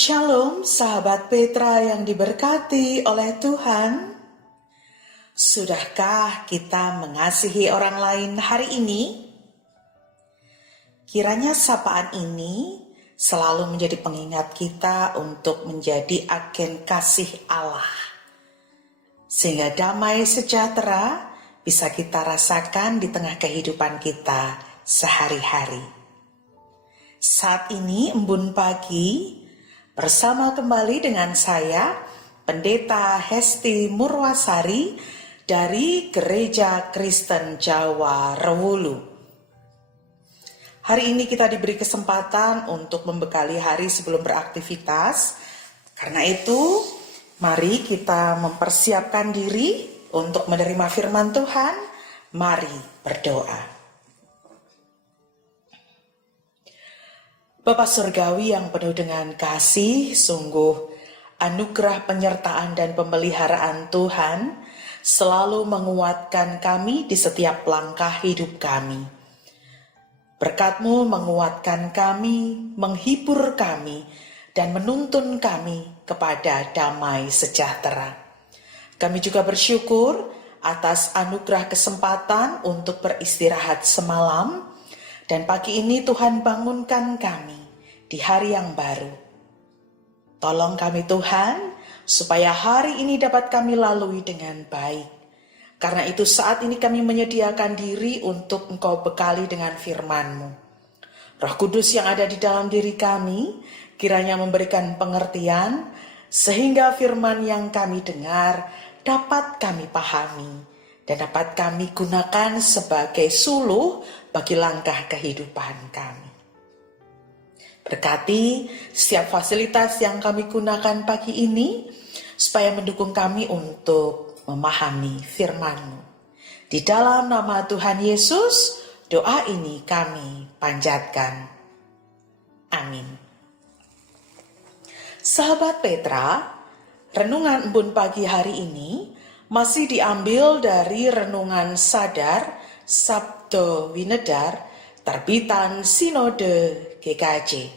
Shalom sahabat Petra yang diberkati oleh Tuhan. Sudahkah kita mengasihi orang lain hari ini? Kiranya sapaan ini selalu menjadi pengingat kita untuk menjadi agen kasih Allah. Sehingga damai sejahtera bisa kita rasakan di tengah kehidupan kita sehari-hari. Saat ini embun pagi, bersama kembali dengan saya, Pendeta Hesti Murwasari dari Gereja Kristen Jawa Rewulu. Hari ini kita diberi kesempatan untuk membekali hari sebelum beraktivitas. Karena itu, mari kita mempersiapkan diri untuk menerima firman Tuhan. Mari berdoa. Bapa Surgawi yang penuh dengan kasih, sungguh anugerah penyertaan dan pemeliharaan Tuhan selalu menguatkan kami di setiap langkah hidup kami. Berkat-Mu menguatkan kami, menghibur kami, dan menuntun kami kepada damai sejahtera. Kami juga bersyukur atas anugerah kesempatan untuk beristirahat semalam, dan pagi ini Tuhan bangunkan kami di hari yang baru. Tolong kami Tuhan, supaya hari ini dapat kami lalui dengan baik. Karena itu saat ini kami menyediakan diri untuk Engkau bekali dengan firman-Mu. Roh Kudus yang ada di dalam diri kami, kiranya memberikan pengertian, sehingga firman yang kami dengar dapat kami pahami, dan dapat kami gunakan sebagai suluh bagi langkah kehidupan kami. Berkati setiap fasilitas yang kami gunakan pagi ini, supaya mendukung kami untuk memahami firman-Mu. Di dalam nama Tuhan Yesus, doa ini kami panjatkan. Amin. Sahabat Petra, renungan embun pagi hari ini masih diambil dari Renungan Sadar Sabdo Winedar, terbitan Sinode GKJ.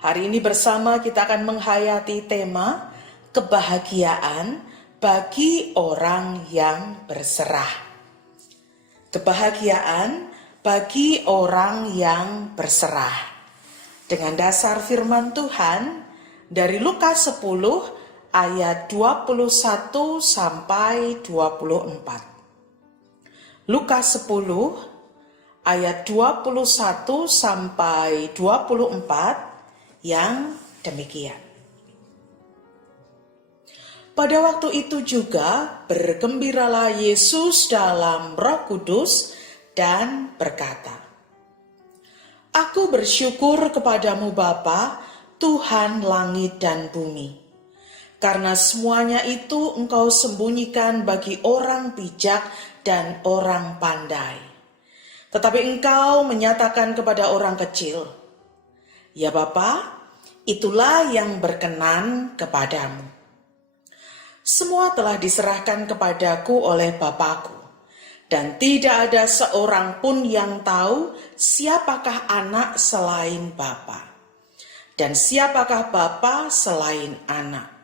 Hari ini bersama kita akan menghayati tema kebahagiaan bagi orang yang berserah. Kebahagiaan bagi orang yang berserah. Dengan dasar firman Tuhan dari Lukas 10 ayat 21 sampai 24. Lukas 10 ayat 21 sampai 24 yang demikian. Pada waktu itu juga bergembiralah Yesus dalam Roh Kudus dan berkata, Aku bersyukur kepadamu Bapa, Tuhan langit dan bumi, karena semuanya itu Engkau sembunyikan bagi orang bijak dan orang pandai. Tetapi Engkau menyatakan kepada orang kecil. Ya Bapa, itulah yang berkenan kepadamu. Semua telah diserahkan kepadaku oleh Bapa-Ku, dan tidak ada seorang pun yang tahu siapakah anak selain Bapa, dan siapakah Bapa selain anak.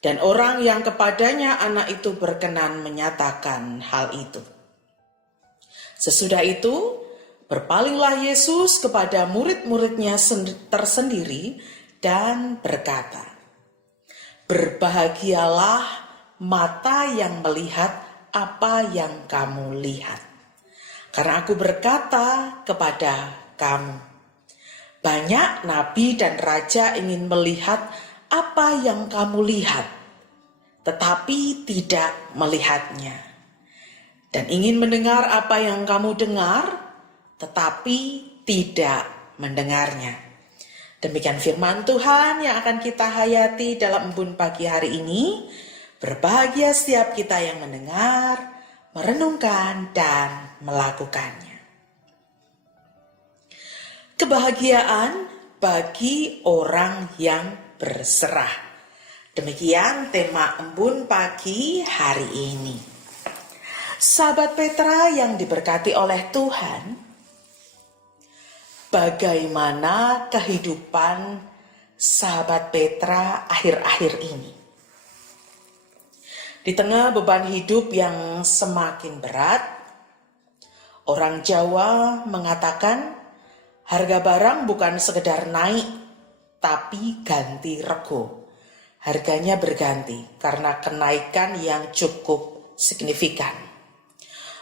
Dan orang yang kepadanya anak itu berkenan menyatakan hal itu. Sesudah itu, berpalinglah Yesus kepada murid-muridnya tersendiri dan berkata, Berbahagialah mata yang melihat apa yang kamu lihat. Karena aku berkata kepada kamu, banyak nabi dan raja ingin melihat apa yang kamu lihat, tetapi tidak melihatnya. Dan ingin mendengar apa yang kamu dengar, tetapi tidak mendengarnya. Demikian firman Tuhan yang akan kita hayati dalam embun pagi hari ini. Berbahagia setiap kita yang mendengar, merenungkan, dan melakukannya. Kebahagiaan bagi orang yang berserah. Demikian tema embun pagi hari ini. Sahabat Petra yang diberkati oleh Tuhan, bagaimana kehidupan sahabat Petra akhir-akhir ini. Di tengah beban hidup yang semakin berat, orang Jawa mengatakan harga barang bukan sekedar naik, tapi ganti rego. Harganya berganti karena kenaikan yang cukup signifikan.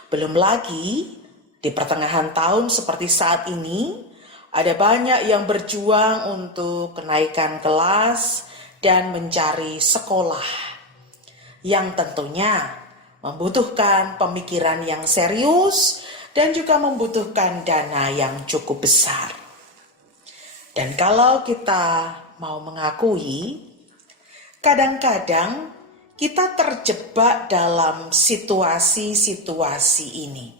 Belum lagi di pertengahan tahun seperti saat ini, ada banyak yang berjuang untuk kenaikan kelas dan mencari sekolah, yang tentunya membutuhkan pemikiran yang serius dan juga membutuhkan dana yang cukup besar. Dan kalau kita mau mengakui, kadang-kadang kita terjebak dalam situasi-situasi ini,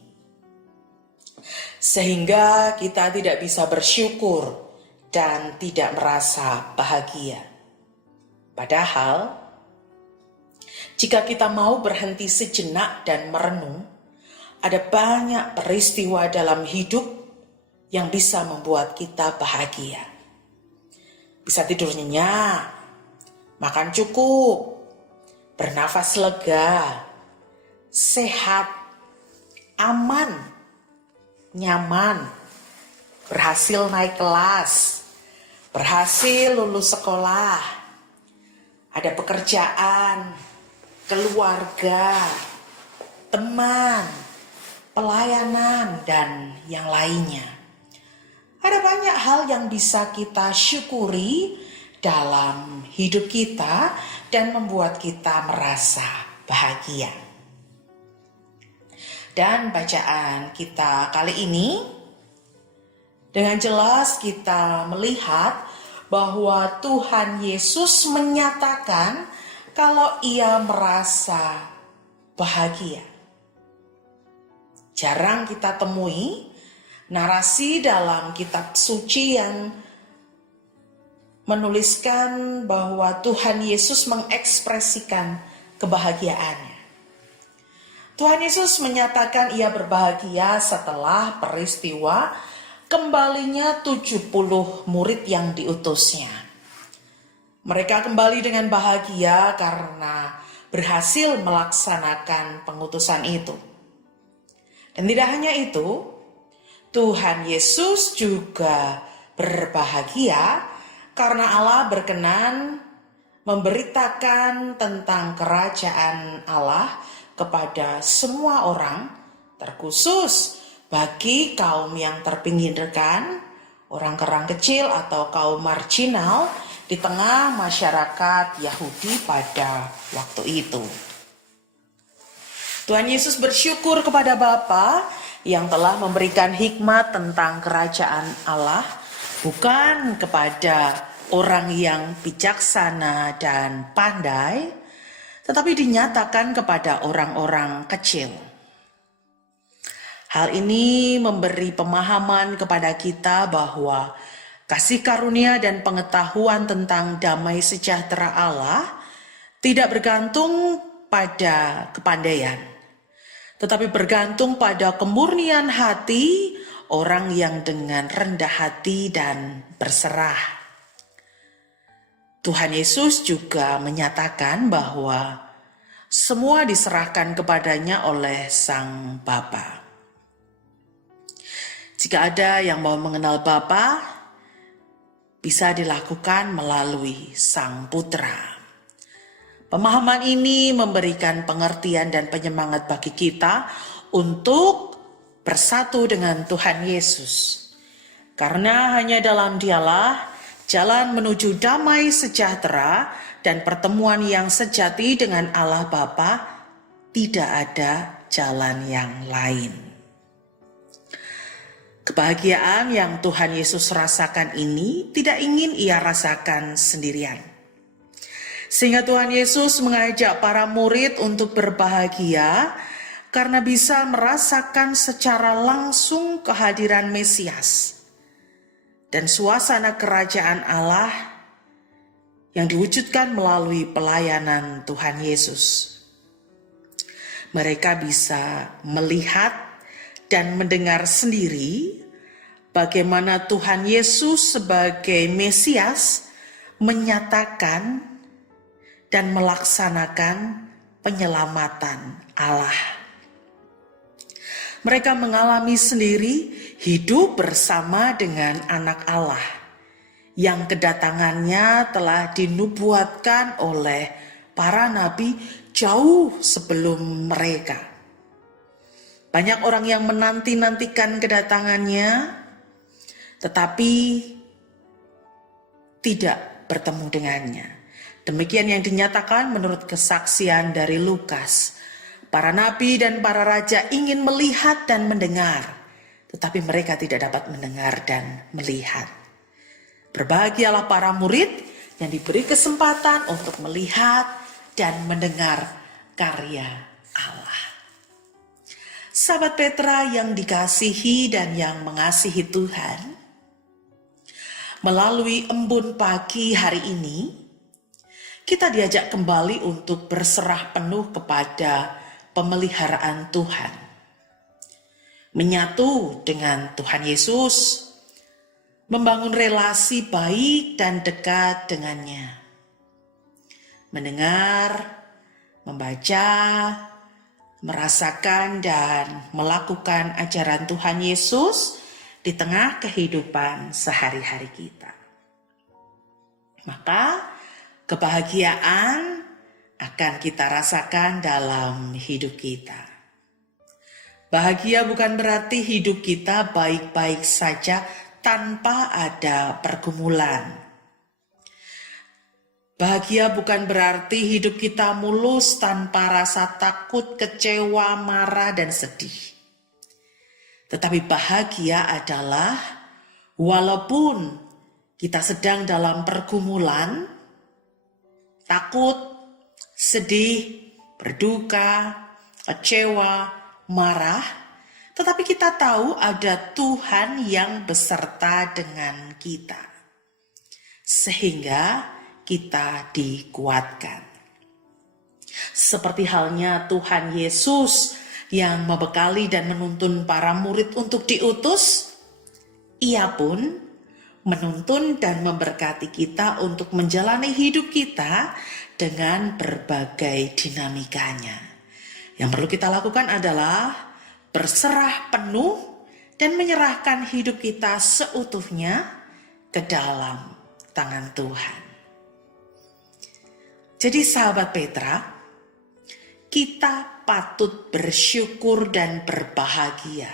sehingga kita tidak bisa bersyukur dan tidak merasa bahagia. Padahal, jika kita mau berhenti sejenak dan merenung, ada banyak peristiwa dalam hidup yang bisa membuat kita bahagia. Bisa tidur nyenyak, makan cukup, bernafas lega, sehat, aman, nyaman, berhasil naik kelas, berhasil lulus sekolah, ada pekerjaan, keluarga, teman, pelayanan, dan yang lainnya. Ada banyak hal yang bisa kita syukuri dalam hidup kita dan membuat kita merasa bahagia. Dan bacaan kita kali ini, dengan jelas kita melihat bahwa Tuhan Yesus menyatakan kalau ia merasa bahagia. Jarang kita temui narasi dalam kitab suci yang menuliskan bahwa Tuhan Yesus mengekspresikan kebahagiaannya. Tuhan Yesus menyatakan ia berbahagia setelah peristiwa kembalinya 70 murid yang diutusnya. Mereka kembali dengan bahagia karena berhasil melaksanakan pengutusan itu. Dan tidak hanya itu, Tuhan Yesus juga berbahagia karena Allah berkenan memberitakan tentang kerajaan Allah kepada semua orang, terkhusus bagi kaum yang terpinggirkan, orang kerang kecil atau kaum marginal di tengah masyarakat Yahudi pada waktu itu. Tuhan Yesus bersyukur kepada Bapa yang telah memberikan hikmat tentang kerajaan Allah, bukan kepada orang yang bijaksana dan pandai, tetapi dinyatakan kepada orang-orang kecil. Hal ini memberi pemahaman kepada kita bahwa kasih karunia dan pengetahuan tentang damai sejahtera Allah tidak bergantung pada kepandaian, tetapi bergantung pada kemurnian hati orang yang dengan rendah hati dan berserah. Tuhan Yesus juga menyatakan bahwa semua diserahkan kepadanya oleh Sang Bapa. Jika ada yang mau mengenal Bapa, bisa dilakukan melalui Sang Putra. Pemahaman ini memberikan pengertian dan penyemangat bagi kita untuk bersatu dengan Tuhan Yesus. Karena hanya dalam Dialah jalan menuju damai sejahtera dan pertemuan yang sejati dengan Allah Bapa, tidak ada jalan yang lain. Kebahagiaan yang Tuhan Yesus rasakan ini tidak ingin ia rasakan sendirian. Sehingga Tuhan Yesus mengajak para murid untuk berbahagia karena bisa merasakan secara langsung kehadiran Mesias dan suasana kerajaan Allah yang diwujudkan melalui pelayanan Tuhan Yesus. Mereka bisa melihat dan mendengar sendiri bagaimana Tuhan Yesus sebagai Mesias menyatakan dan melaksanakan penyelamatan Allah. Mereka mengalami sendiri hidup bersama dengan anak Allah yang kedatangannya telah dinubuatkan oleh para nabi jauh sebelum mereka. Banyak orang yang menanti-nantikan kedatangannya, tetapi tidak bertemu dengannya. Demikian yang dinyatakan menurut kesaksian dari Lukas. Para nabi dan para raja ingin melihat dan mendengar, tetapi mereka tidak dapat mendengar dan melihat. Berbahagialah para murid yang diberi kesempatan untuk melihat dan mendengar karya Allah. Sahabat Petra yang dikasihi dan yang mengasihi Tuhan, melalui embun pagi hari ini, kita diajak kembali untuk berserah penuh kepada pemeliharaan Tuhan. Menyatu dengan Tuhan Yesus, membangun relasi baik dan dekat dengannya. Mendengar, membaca, merasakan dan melakukan ajaran Tuhan Yesus di tengah kehidupan sehari-hari kita. Maka kebahagiaan akan kita rasakan dalam hidup kita. Bahagia bukan berarti hidup kita baik-baik saja tanpa ada pergumulan. Bahagia bukan berarti hidup kita mulus tanpa rasa takut, kecewa, marah, dan sedih. Tetapi bahagia adalah walaupun kita sedang dalam pergumulan, takut, sedih, berduka, kecewa, marah, tetapi kita tahu ada Tuhan yang beserta dengan kita. Sehingga kita dikuatkan. Seperti halnya Tuhan Yesus yang membekali dan menuntun para murid untuk diutus, Ia pun menuntun dan memberkati kita untuk menjalani hidup kita dengan berbagai dinamikanya. Yang perlu kita lakukan adalah berserah penuh dan menyerahkan hidup kita seutuhnya ke dalam tangan Tuhan. Jadi sahabat Petra, kita patut bersyukur dan berbahagia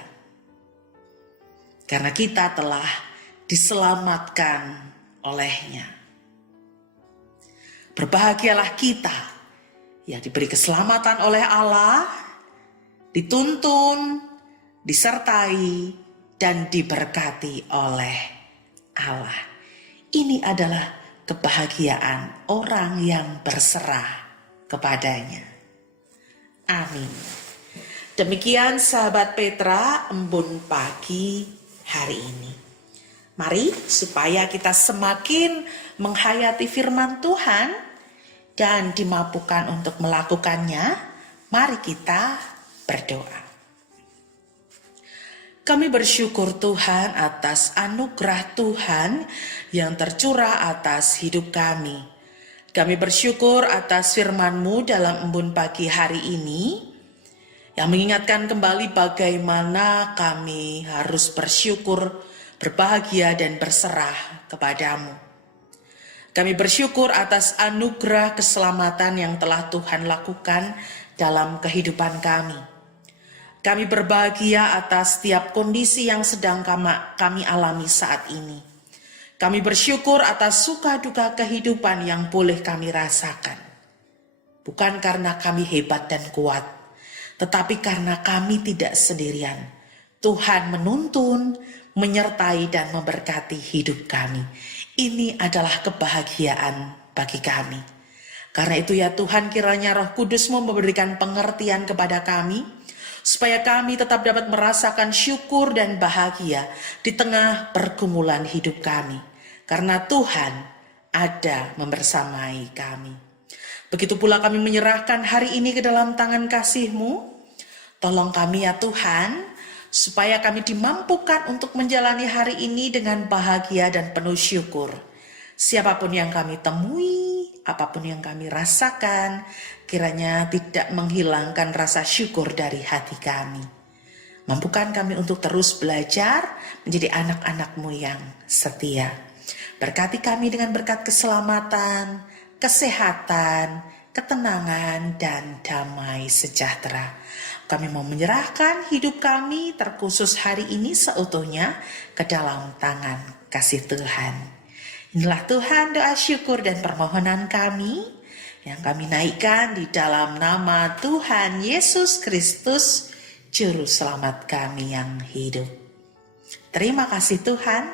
karena kita telah diselamatkan oleh-Nya. Berbahagialah kita yang diberi keselamatan oleh Allah, dituntun, disertai, dan diberkati oleh Allah. Ini adalah kebahagiaan orang yang berserah kepadanya. Amin. Demikian sahabat Petra, embun pagi hari ini. Mari supaya kita semakin menghayati firman Tuhan dan dimampukan untuk melakukannya, mari kita berdoa. Kami bersyukur Tuhan atas anugerah Tuhan yang tercurah atas hidup kami. Kami bersyukur atas firman-Mu dalam embun pagi hari ini, yang mengingatkan kembali bagaimana kami harus bersyukur, berbahagia dan berserah kepadamu. Kami bersyukur atas anugerah keselamatan yang telah Tuhan lakukan dalam kehidupan kami. Kami berbahagia atas setiap kondisi yang sedang kami alami saat ini. Kami bersyukur atas suka duka kehidupan yang boleh kami rasakan. Bukan karena kami hebat dan kuat, tetapi karena kami tidak sendirian. Tuhan menuntun, menyertai dan memberkati hidup kami. Ini adalah kebahagiaan bagi kami. Karena itu ya Tuhan, kiranya Roh Kudus-Mu memberikan pengertian kepada kami, supaya kami tetap dapat merasakan syukur dan bahagia di tengah pergumulan hidup kami. Karena Tuhan ada membersamai kami. Begitu pula kami menyerahkan hari ini ke dalam tangan kasih-Mu. Tolong kami ya Tuhan, supaya kami dimampukan untuk menjalani hari ini dengan bahagia dan penuh syukur. Siapapun yang kami temui, apapun yang kami rasakan, kiranya tidak menghilangkan rasa syukur dari hati kami. Mampukan kami untuk terus belajar menjadi anak-anak-Mu yang setia. Berkati kami dengan berkat keselamatan, kesehatan, ketenangan, dan damai sejahtera. Kami mau menyerahkan hidup kami terkhusus hari ini seutuhnya ke dalam tangan kasih Tuhan. Inilah Tuhan doa syukur dan permohonan kami yang kami naikkan di dalam nama Tuhan Yesus Kristus, Juru Selamat kami yang hidup. Terima kasih Tuhan.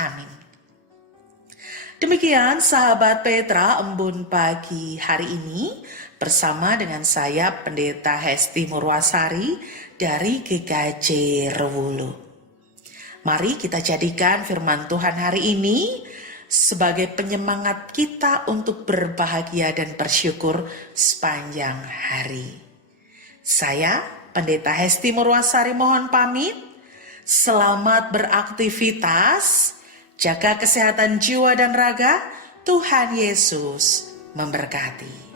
Amin. Demikian sahabat Petra Embun pagi hari ini bersama dengan saya Pendeta Hesti Murwasari dari GKJ Rewulu. Mari kita jadikan firman Tuhan hari ini sebagai penyemangat kita untuk berbahagia dan bersyukur sepanjang hari. Saya Pendeta Hesti Murwasari mohon pamit. Selamat beraktivitas, jaga kesehatan jiwa dan raga. Tuhan Yesus memberkati.